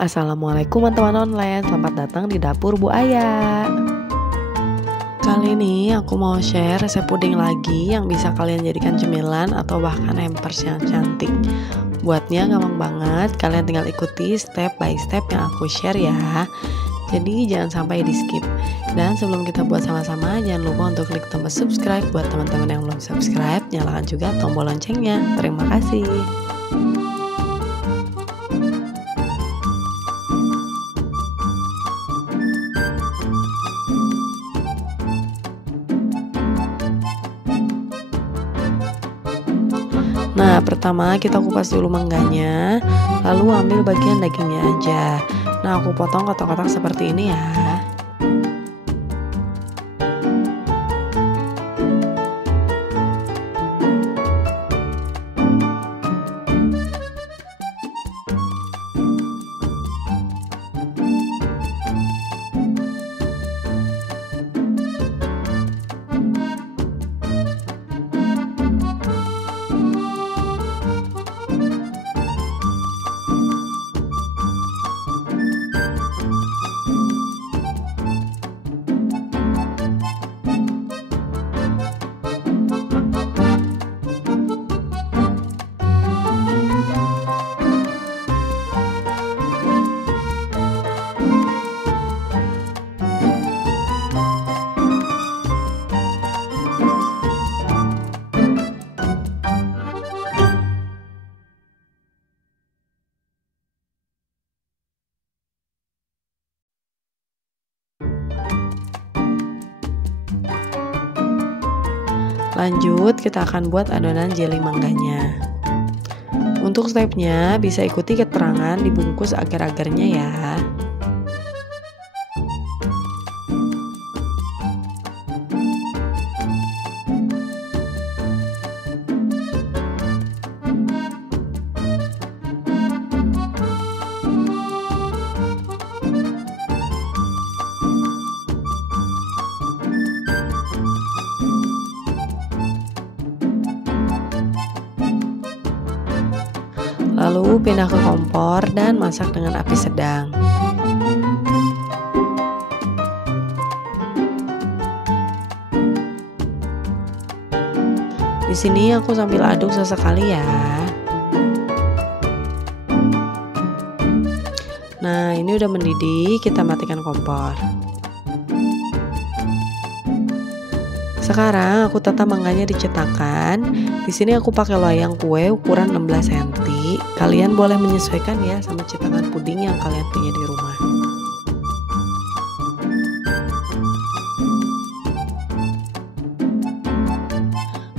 Assalamualaikum teman-teman online, selamat datang di dapur Bu Aya. Kali ini aku mau share resep puding lagi yang bisa kalian jadikan cemilan atau bahkan hampers yang cantik. Buatnya gampang banget, kalian tinggal ikuti step by step yang aku share ya. Jadi jangan sampai di skip. Dan sebelum kita buat sama-sama, jangan lupa untuk klik tombol subscribe. Buat teman-teman yang belum subscribe, nyalakan juga tombol loncengnya. Terima kasih. Nah, pertama kita kupas dulu mangganya, lalu ambil bagian dagingnya aja. Nah, aku potong kotak-kotak seperti ini ya. Lanjut, kita akan buat adonan jelly mangganya. Untuk stepnya, bisa ikuti keterangan di bungkus agar-agarnya ya. Lalu pindah ke kompor dan masak dengan api sedang. Di sini aku sambil aduk sesekali ya. Nah, ini udah mendidih, kita matikan kompor. Sekarang aku tata mangganya di cetakan. Di sini aku pakai loyang kue ukuran 16 cm. Kalian boleh menyesuaikan ya sama cetakan puding yang kalian punya di rumah.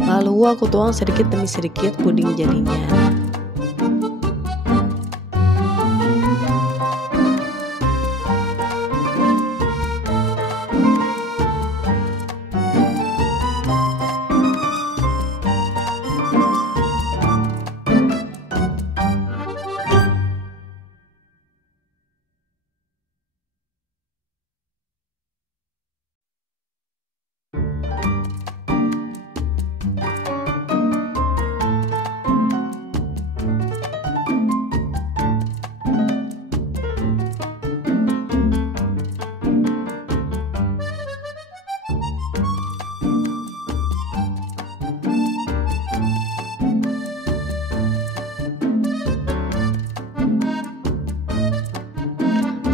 Lalu aku tuang sedikit demi sedikit puding jadinya.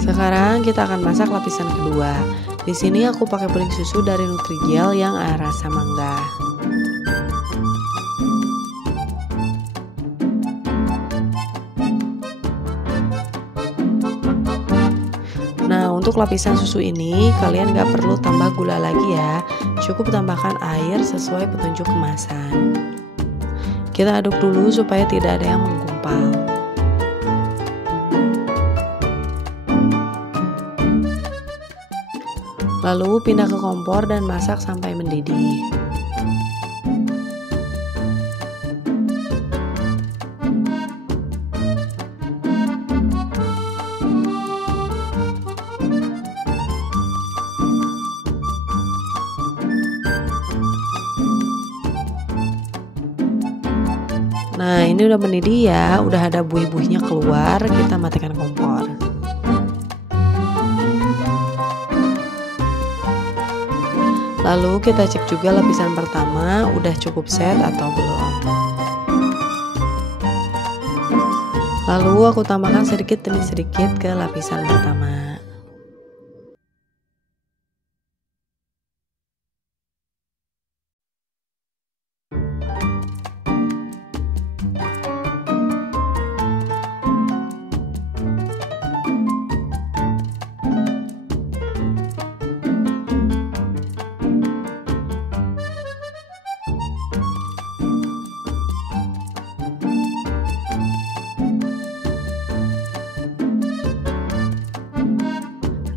Sekarang kita akan masak lapisan kedua. Di sini aku pakai puding susu dari Nutrijel yang rasa mangga. Nah, untuk lapisan susu ini kalian gak perlu tambah gula lagi ya. Cukup tambahkan air sesuai petunjuk kemasan. Kita aduk dulu supaya tidak ada yang menggumpal. Lalu pindah ke kompor dan masak sampai mendidih. Nah, ini udah mendidih ya, udah ada buih-buihnya keluar, kita matikan kompor. Lalu kita cek juga lapisan pertama udah cukup set atau belum. Lalu aku tambahkan sedikit demi sedikit ke lapisan pertama.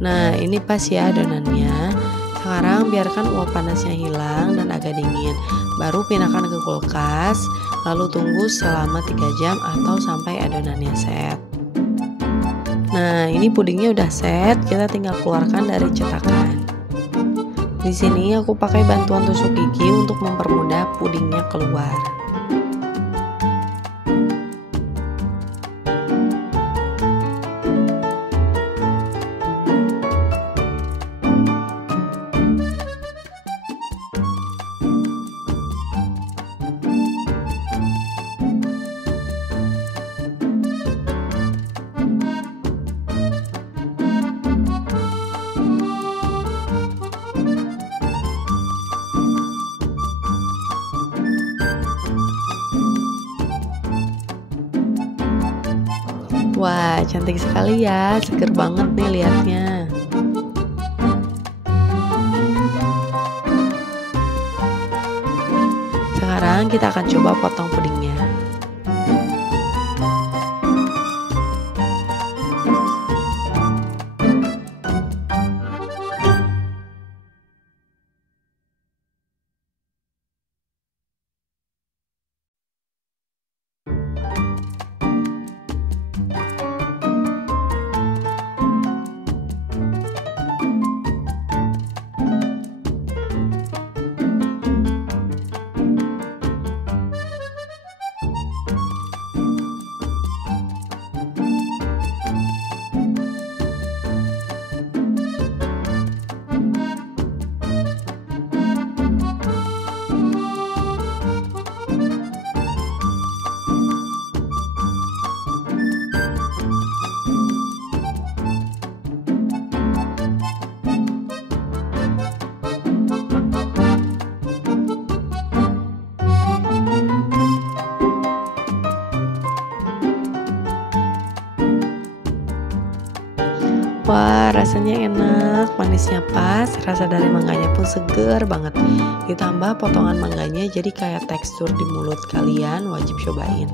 Nah, ini pas ya adonannya. Sekarang biarkan uap panasnya hilang dan agak dingin. Baru pindahkan ke kulkas, lalu tunggu selama 3 jam atau sampai adonannya set. Nah, ini pudingnya udah set, kita tinggal keluarkan dari cetakan. Di sini aku pakai bantuan tusuk gigi untuk mempermudah pudingnya keluar. Wah, cantik sekali ya, seger banget nih lihatnya. Sekarang kita akan coba potong pudingnya. Wah, rasanya enak, manisnya pas, rasa dari mangganya pun seger banget. Ditambah potongan mangganya jadi kayak tekstur di mulut kalian, wajib cobain.